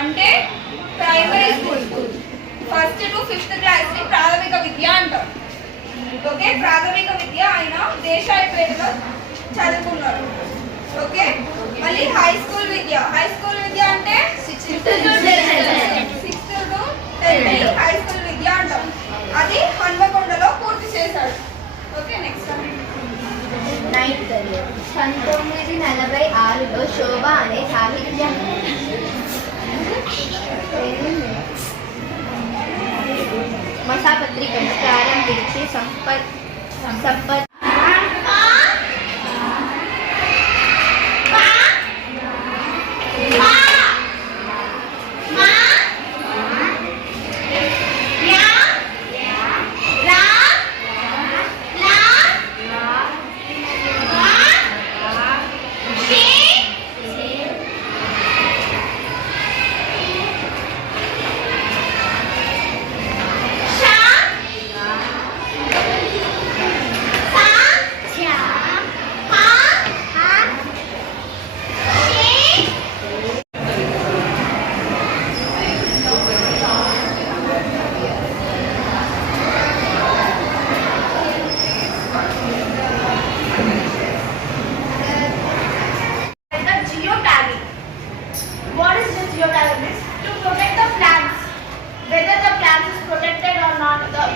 అంటే primary school. First to fifth class ని ప్రాథమిక విద్య అంటారు. ఓకే, ప్రాథమిక విద్య ఆయన దేశాయిపేటలో చదువుకున్నాడు. ఓకే, మళ్ళీ హై స్కూల్ విద్య. హై స్కూల్ విద్య అంటే 6th to 10th high school విద్య అంటాం. అది హన్మకొండలో పూర్తి చేశాడు. ఓకే, నెక్స్ట్ 1946లో శోభ అనే సాహిత్య మాసపత్రికను ప్రారంభించి Sampath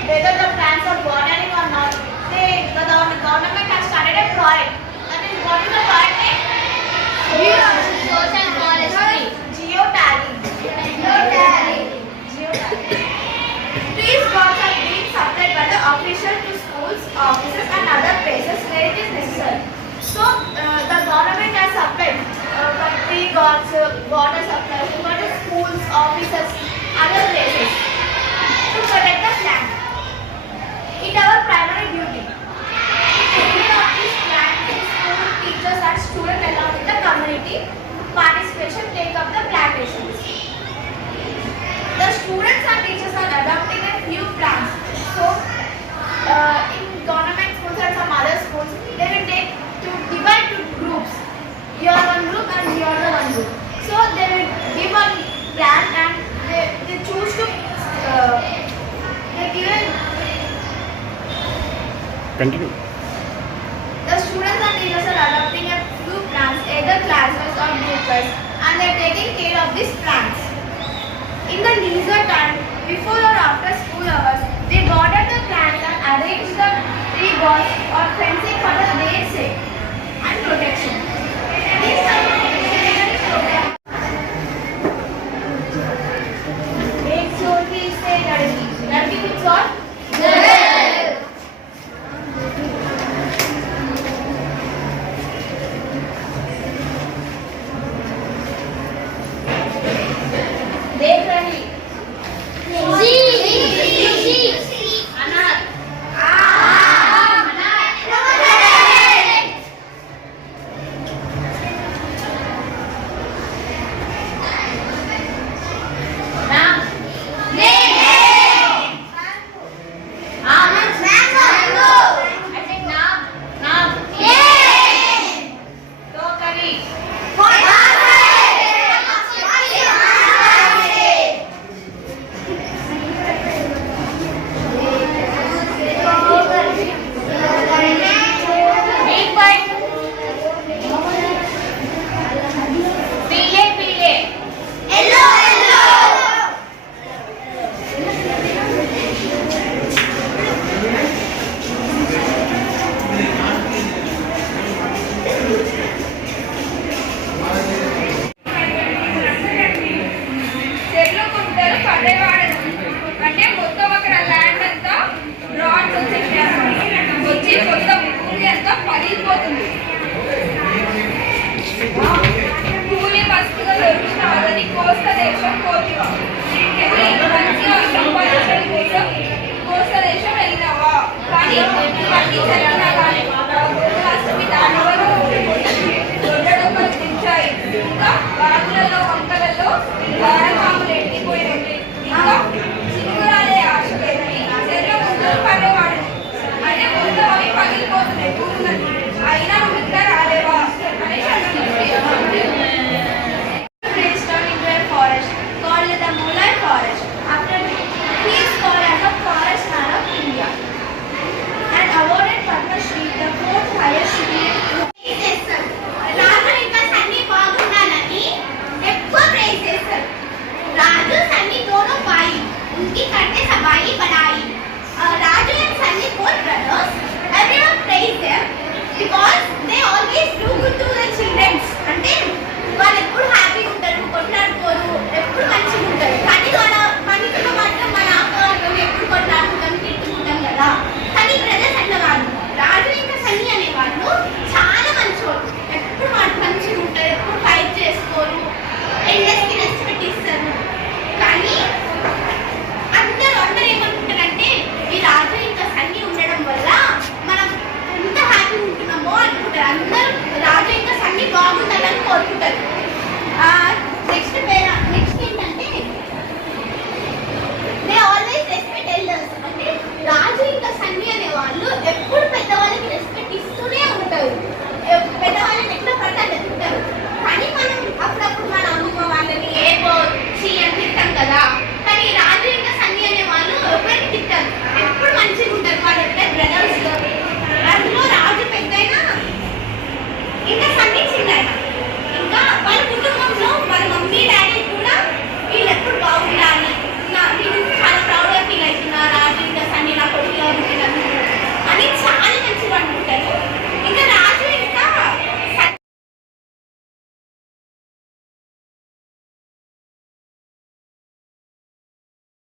whether the plants are watering or not. The government has started a project. That is, what is the project name? Geotagging. These drops are being supplied by the official to schools, offices and other places where it is necessary. So, the government has supplied tree gods, water supplies for the schools, offices, other places to protect the plant. It our primary duty. Taking of this plant, school teachers and students along with the community participation take up the plantations. The students and teachers are adopting a few plants. So, in government schools and some other schools, they will take to divide to groups. You are one group and you are the one group. So they will give one plant and they choose to they give it. Continue. The students and teachers are adopting a few plants, either classmates or groupers, and they are taking care of these plants. In the leisure time, before or after school hours, they water the plants and arrange the tree balls or fencing for the their sake and protection. These type of veterinary program. एक छोटी से लड़की, लड़की कुछ और? देख रही అంటే మొత్తం అక్కడ ల్యాండ్ అంతా రాడ్స్ వచ్చి మొత్తం భూమి అంతా పగిలిపోతుంది. భూమి మస్తుగా దొరుకుతాదని కోస్తా దేశం కోరివా మంచిగా సంపాదించడం కోసం కోస్తా దేశం వెళ్ళినావా కానీ ఇవన్నీ జరిగిన